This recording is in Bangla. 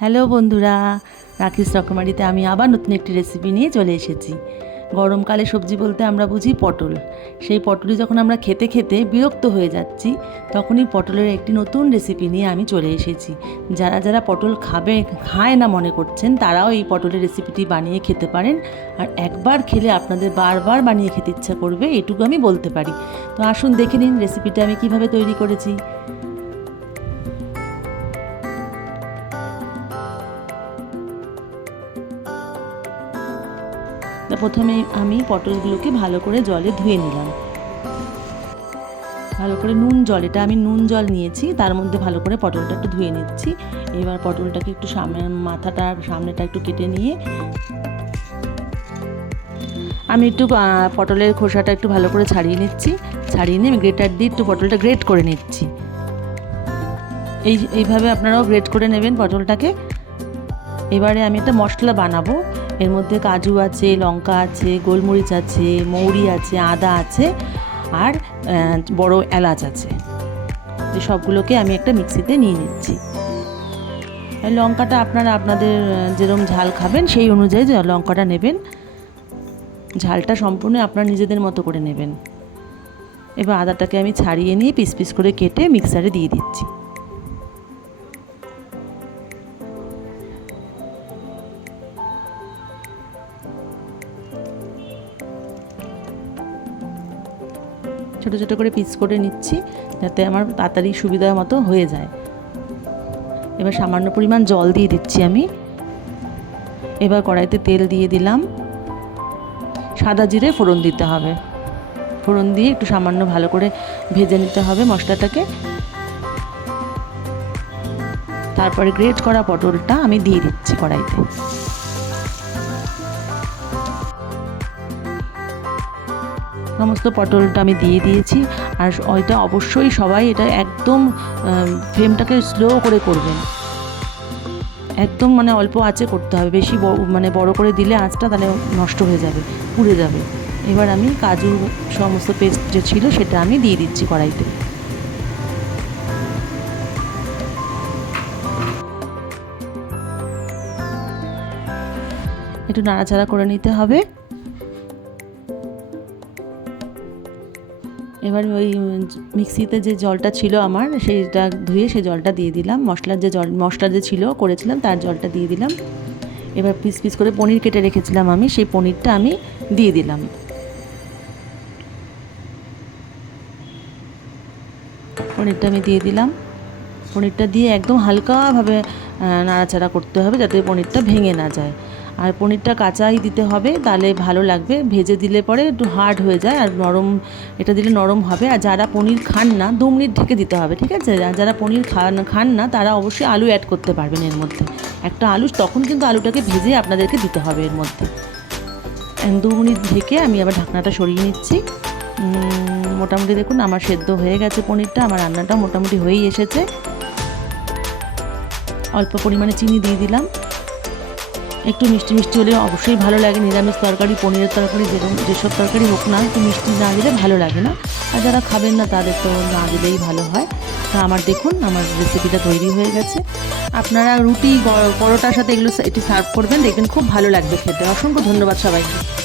হ্যালো বন্ধুরা রাখিস রকমারিতে আমি আবার নতুন একটি রেসিপি নিয়ে চলে এসেছি। গরমকালে সবজি বলতে আমরা বুঝি পটল। সেই পটলই যখন আমরা খেতে খেতে বিরক্ত হয়ে যাচ্ছি, তখনই পটলের একটি নতুন রেসিপি নিয়ে আমি চলে এসেছি। যারা যারা পটল খাবে, খায় না মনে করছেন, তারাও এই পটলের রেসিপিটি বানিয়ে খেতে পারেন। আর একবার খেলে আপনাদের বারবার বানিয়ে খেতে ইচ্ছা করবে, এটুকু আমি বলতে পারি। তো আসুন দেখে নিন রেসিপিটা আমি কীভাবে তৈরি করেছি। তা প্রথমে আমি পটলগুলোকে ভালো করে জলে ধুয়ে নিলাম। ভালো করে নুন জল, এটা আমি নুন জল নিয়েছি, তার মধ্যে ভালো করে পটলটা একটু ধুয়ে নিচ্ছি। এবার পটলটাকে একটু সামনে, মাথাটা, সামনেটা একটু কেটে নিয়ে আমি একটু পটলের খোসাটা একটু ভালো করে ছাড়িয়ে নিচ্ছি। ছাড়িয়ে নিয়ে আমি গ্রেটার দিয়ে একটু পটলটা গ্রেট করে নিচ্ছি। এই, এইভাবে আপনারাও গ্রেট করে নেবেন পটলটাকে। এবারে আমি একটা মশলা বানাবো। এর মধ্যে কাজু আছে, লঙ্কা আছে, গোলমরিচ আছে, মৌরি আছে, আদা আছে আর বড় এলাচ আছে। সবগুলোকে আমি একটা মিক্সিতে নিয়ে নিচ্ছি। লঙ্কাটা আপনারা আপনাদের যেরকম ঝাল খাবেন সেই অনুযায়ী লঙ্কাটা নেবেন। ঝালটা সম্পূর্ণ আপনার নিজেদের মতো করে নেবেন। এবার আদাটাকে আমি ছাড়িয়ে নিয়ে পিস পিস করে কেটে মিক্সারে দিয়ে দিচ্ছি। ছোট ছোট করে পিস করে নিচ্ছি যাতে আমার তাড়াতাড়ি সুবিধা মতো হয়ে যায়। এবার সামান্য পরিমাণ জল দিয়ে দিচ্ছি আমি। এবার কড়াইতে তেল দিয়ে দিলাম। সাদা জিরে ফোড়ন দিতে হবে। ফোড়ন দিয়ে একটু সামান্য ভালো করে ভেজে নিতে হবে মশলাটাকে। তারপরে গ্রেট করা পটলটা আমি দিয়ে দিচ্ছি কড়াইতে। সমস্ত পটলটা আমি দিয়ে দিয়েছি আর ওইটা অবশ্যই সবাই এটা একদম ফ্লেমটাকে স্লো করে করবেন। একদম মানে অল্প আঁচে করতে হবে, বেশি মানে বড় করে দিলে আঁচটা তাহলে নষ্ট হয়ে যাবে, পুড়ে যাবে। এবার আমি কাজু সমস্ত পেস্ট যে ছিল সেটা আমি দিয়ে দিচ্ছি কড়াইতে। একটু নাড়াচাড়া করে নিতে হবে। এবার ওই মিক্সিতে যে জলটা ছিল আমার, সেইটা ধুয়ে সেই জলটা দিয়ে দিলাম। মশলার যে জল, মশলা যে ছিল, করেছিলাম, তার জলটা দিয়ে দিলাম। এবার পিস পিস করে পনির কেটে রেখেছিলাম আমি, সেই পনিরটা আমি দিয়ে দিলাম। পনিরটা আমি দিয়ে দিলাম। পনিরটা দিয়ে একদম হালকাভাবে নাড়াচাড়া করতে হবে যাতে পনিরটা ভেঙে না যায়। আর পনিরটা কাঁচাই দিতে হবে, তাহলে ভালো লাগবে। ভেজে দিলে পরে একটু হার্ড হয়ে যায় আর নরম, এটা দিলে নরম হবে। আর যারা পনির খান না, দু মিনিট ঢেকে দিতে হবে, ঠিক আছে? যারা পনির খান খান না, তারা অবশ্যই আলু অ্যাড করতে পারবেন এর মধ্যে। একটা আলু, তখন কিন্তু আলুটাকে ভেজে আপনাদেরকে দিতে হবে এর মধ্যে। দু মিনিট ঢেকে আমি আবার ঢাকনাটা সরিয়ে নিচ্ছি। মোটামুটি দেখুন, আমার সেদ্ধ হয়ে গেছে পনিরটা, আমার রান্নাটা মোটামুটি হয়েই এসেছে। অল্প পরিমাণে চিনি দিয়ে দিলাম। একটু মিষ্টি মিষ্টি হলে অবশ্যই ভালো লাগে, নিরামিষ তরকারি, পনিরের তরকারি যেরকম যেসব তরকারি হোক না, একটু মিষ্টি না দিলে ভালো লাগে না। আর যারা খাবেন না, তাদের তো না দিলেই ভালো হয়। তা আমার দেখুন, আমার রেসিপিটা তৈরি হয়ে গেছে। আপনারা রুটি পরোটার সাথে এগুলো এটি সার্ভ করবেন, দেখবেন খুব ভালো লাগবে খেতে। অসংখ্য ধন্যবাদ সবাইকে।